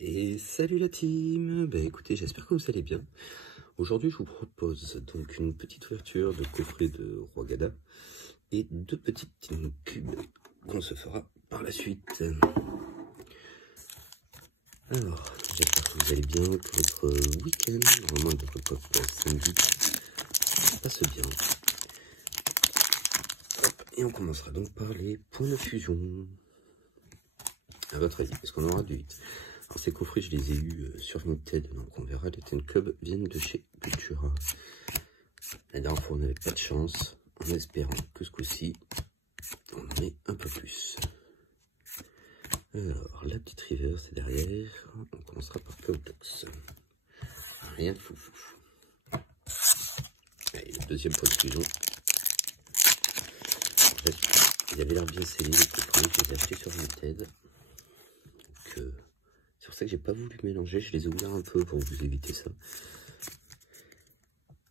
Et salut la team. Bah écoutez, j'espère que vous allez bien. Aujourd'hui, je vous propose donc une petite ouverture de coffret de Rwagada et deux petites cubes qu'on se fera par la suite. Alors, j'espère que vous allez bien, que votre week-end, vraiment de pop samedi, passe bien. Hop, et on commencera donc par les points de fusion. À votre avis, est-ce qu'on aura du 8? Alors ces coffrets, je les ai eus sur Vinted, donc on verra, les Ten Club viennent de chez Cultura. La dernière fois, on n'avait pas de chance, en espérant que ce coup-ci, on en ait un peu plus. Alors, la petite river, c'est derrière, on commencera par Clotox. Rien de foufou. Allez, le deuxième point de fusion. En fait, il avait l'air bien scellé, les coffrets, je les ai achetés sur Vinted. Donc, c'est pour ça que j'ai pas voulu mélanger, je les ai ouverts un peu pour vous éviter ça.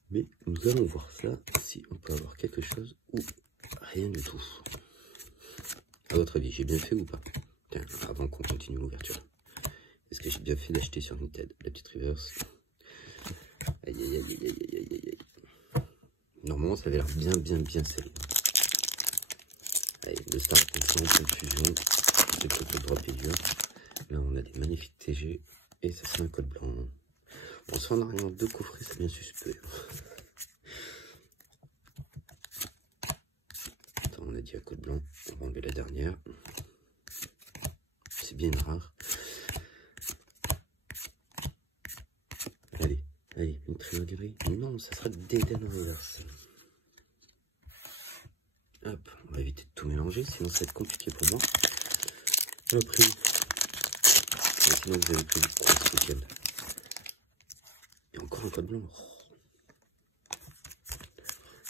Mais nous allons voir ça, si on peut avoir quelque chose ou rien du tout. À votre avis, j'ai bien fait ou pas? Tiens, avant qu'on continue l'ouverture. Est-ce que j'ai bien fait d'acheter sur Vinted la petite reverse? Aïe aïe aïe aïe aïe aïe aïe aïe. Normalement, ça avait l'air bien scellé. Allez, le Star ensemble, une fusion, c'est peut-être le drop et dur. Là, on a des magnifiques TG et ça c'est un code blanc. Bon, si on a rien deux coffrets, c'est bien suspect. Attends, on a dit un code blanc, on va enlever la dernière. C'est bien rare. Allez, allez, une triangulerie. Non, ça sera Déden Reverse. Hop, on va éviter de tout mélanger, sinon ça va être compliqué pour moi. Après, sinon vous avez prévu quoi ce week-end? Et encore un code blanc.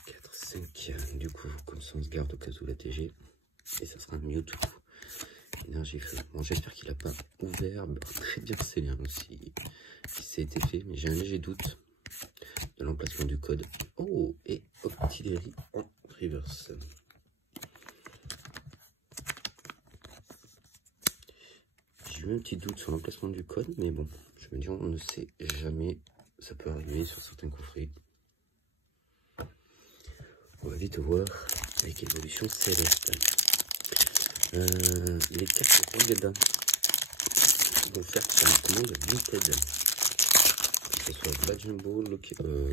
4, 5, du coup, comme ça on se garde au cas où la TG. Et ça sera un Mewtwo. Énergie feu. Bon, j'espère qu'il n'a pas ouvert. Très bien scellé hein, si ça a été fait, mais j'ai un léger doute de l'emplacement du code. Oh, et Octillery en reverse. J'ai eu un petit doute sur l'emplacement du code, mais bon, je me dis, on ne sait jamais. Ça peut arriver sur certains coffrets. On va vite voir avec évolution céleste. Les cartes Rwagada vont faire sur la commande Vinted. Que ce soit Bajumbo,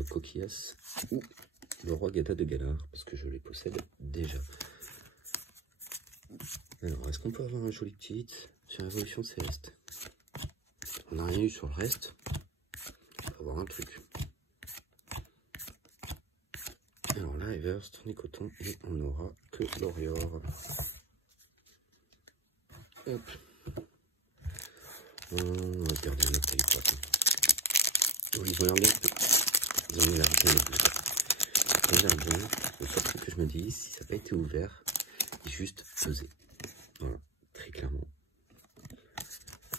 Coquillas ou le Rwagada de Galar, parce que je les possède déjà. Alors, est-ce qu'on peut avoir un joli petit sur l'évolution céleste? On n'a rien eu sur le reste. On va avoir un truc. Alors, la reverse, tournicoton, et on n'aura que l'Orior. Hop. On va garder notre taille poisson. Oui, ils ont l'air bien. Ils ont l'air bien. Ils ont l'air bien. Le seul truc que je me dis, si ça n'a pas été ouvert, est juste pesé. Voilà, très clairement.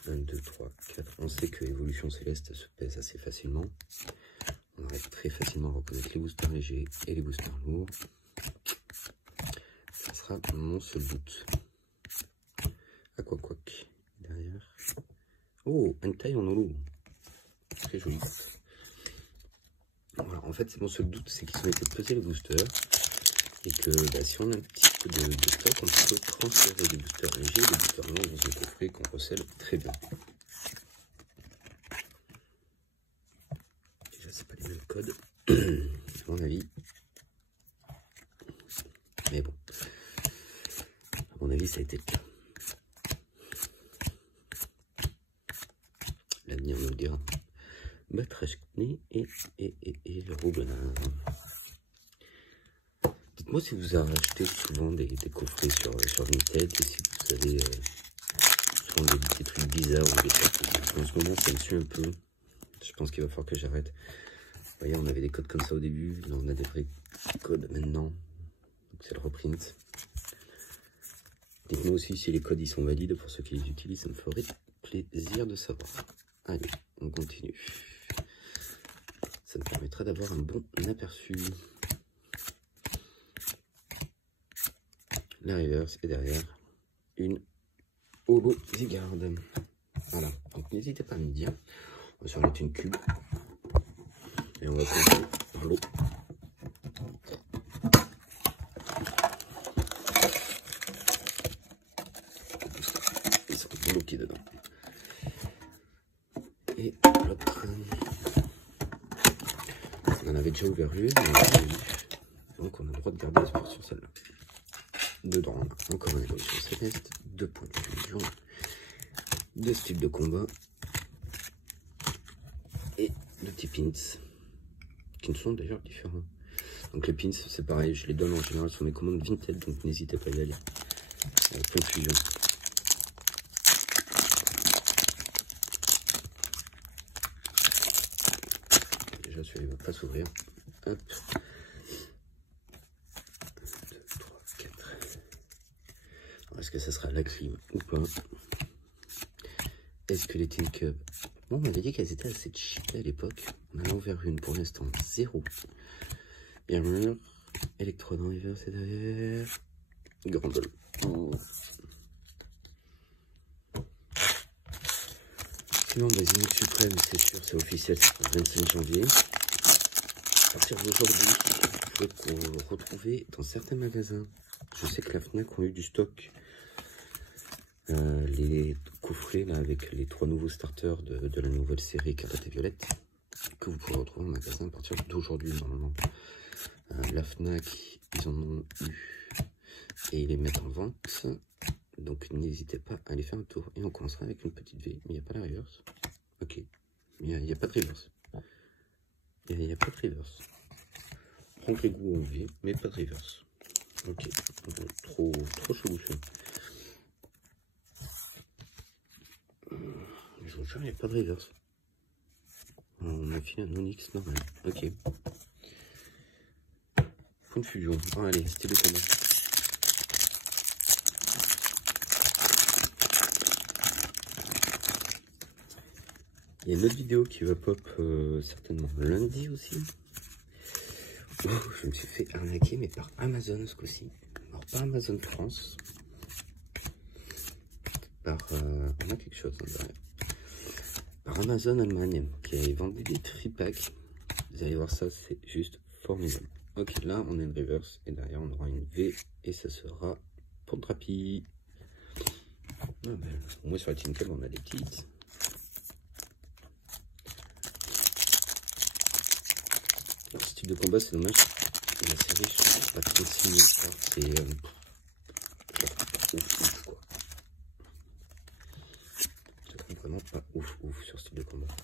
1, 2, 3, 4. On sait que l'évolution céleste se pèse assez facilement. On arrive très facilement à reconnaître les boosters légers et les boosters lourds. Ça sera mon seul doute. Aquaquac derrière. Oh, Hentai en holo. Très joli. Voilà, en fait, c'est mon seul doute, c'est qu'ils ont été pesés les boosters. Et que bah, si on a un petit peu de stock, on peut transférer des boosters légers et des boosters longs dans un coffret qu'on recèle très bien. Déjà, c'est pas les mêmes codes, à mon avis. Mais bon, à mon avis, ça a été le cas. L'avenir nous le dira. Batrachkné et le Roubenard. Dites-moi si vous avez acheté souvent des coffrets sur Vinted et si vous avez souvent des trucs bizarres ou des trucs. En ce moment, ça me suit un peu. Je pense qu'il va falloir que j'arrête. Vous voyez, on avait des codes comme ça au début. Là, on a des vrais codes maintenant. Donc, c'est le reprint. Dites-moi aussi si les codes ils sont valides pour ceux qui les utilisent. Ça me ferait plaisir de savoir. Allez, on continue. Ça me permettra d'avoir un bon aperçu. La reverse et derrière une holo Zygarde. Voilà, donc n'hésitez pas à me dire. On va sur la thune cube. Et on va passer dans l'eau. Ils sont bloqués dedans. Et hop. On en avait déjà ouvert une. Donc on a le droit de garder l'espoir sur celle-là. Dedans, on a encore un évolution céleste, 2 points de fusion, 2 styles de combat et le petit pins qui ne sont d'ailleurs différents. Donc les pins, c'est pareil, je les donne en général sur mes commandes Vinted, donc n'hésitez pas à y aller. Point de fusion. Déjà celui-là ne va pas s'ouvrir. Hop. 2, 3, 4. Alors est-ce que ça sera la clim ou pas? Est-ce que les Tin Cubs... Bon, on m'avait dit qu'elles étaient assez cheap à l'époque. On en a ouvert une pour l'instant, 0. Bien sûr. Electrodon River, c'est derrière. Grandol. Sinon, Basilic Suprême, c'est sûr, c'est officiel, c'est pour le 25 janvier. À partir d'aujourd'hui, vous pouvez le retrouver dans certains magasins. Je sais que la Fnac ont eu du stock. Les coffrets là, avec les 3 nouveaux starters de la nouvelle série Écarlate et Violette que vous pourrez retrouver en magasin à partir d'aujourd'hui normalement. La Fnac, ils en ont eu et ils les mettent en vente, donc n'hésitez pas à aller faire un tour. Et on commencera avec une petite V, mais il n'y a pas la reverse. Ok, il n'y a pas de reverse. Il n'y a pas de reverse. Prendre les goûts en V, mais pas de reverse. Ok, trop chelou ça. Je vous jure, il n'y a pas de reverse. On a fait un Onyx normal. Ok. Point de fusion. Oh, allez, c'était le combat. Il y a une autre vidéo qui va pop certainement lundi aussi. Oh, je me suis fait arnaquer, mais par Amazon ce coup-ci. Alors, pas Amazon France. Par... on a quelque chose hein, derrière. Par Amazon Allemagne, qui avait vendu des tripacks. Vous allez voir ça, c'est juste formidable. Ok, là on a une reverse et derrière on aura une V et ça sera pour Drapi. Ah ben, au moins sur la Tin Cub on a des petites. Alors, ce type de combat c'est dommage. La série je trouve pas trop signée. C'est ouf quoi. Je trouve vraiment pas ouf sur ce type de combat.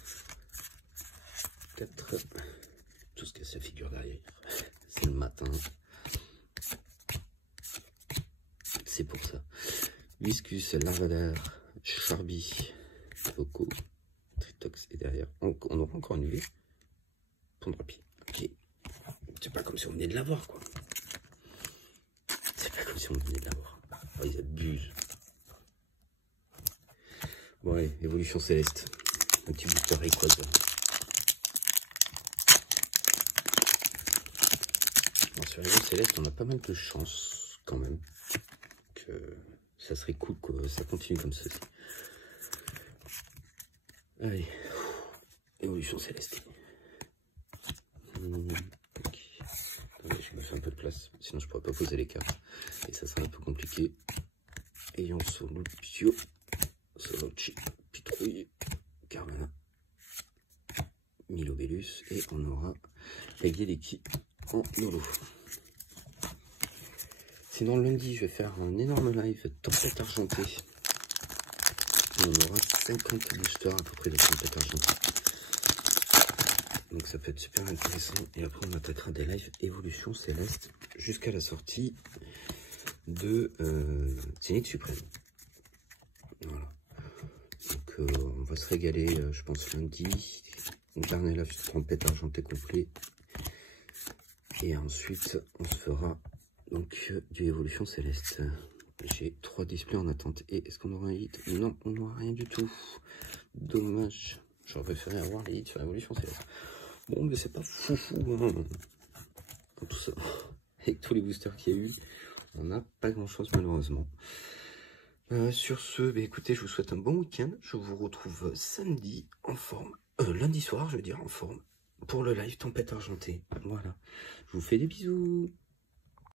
4. Tout ce que ça figure derrière. C'est le matin. C'est pour ça. Viscus, Larvalar, Charby, Foco, Tritox et derrière. On aura encore une vue. Pondrapi. Ok. C'est pas comme si on venait de l'avoir quoi. C'est pas comme si on venait de l'avoir. Oh, ils abusent. Bon allez, évolution céleste. Un petit booster Rayquaza. Sur les jeux célestes, on a pas mal de chance quand même que ça serait cool que ça continue comme ceci. Allez, évolution céleste. Okay. Attendez, je me fais un peu de place, sinon je pourrais pas poser les cartes et ça sera un peu compliqué. Ayant solo Pio, Solochi, Pitrouille, Carmana, Milobellus et on aura Paglieleki en holo. Sinon lundi je vais faire un énorme live tempête argentée. Et on aura 50 boosters à peu près de tempête argentée. Donc ça peut être super intéressant. Et après on attaquera des lives évolution céleste jusqu'à la sortie de Zénith Suprême. Voilà. Donc on va se régaler je pense lundi. Dernier live tempête argentée complet. Et ensuite on se fera donc du évolution céleste. J'ai 3 displays en attente. Et est-ce qu'on aura un hit? Non, on n'aura rien du tout. Dommage. J'aurais préféré avoir les hits sur l'évolution céleste. Bon, mais c'est pas foufou. Hein. Tout ça. Avec tous les boosters qu'il y a eu, on n'a pas grand chose malheureusement. Sur ce, bah, écoutez, je vous souhaite un bon week-end. Je vous retrouve samedi en forme. Lundi soir, je veux dire en forme. Pour le live Tempête Argentée. Voilà. Je vous fais des bisous.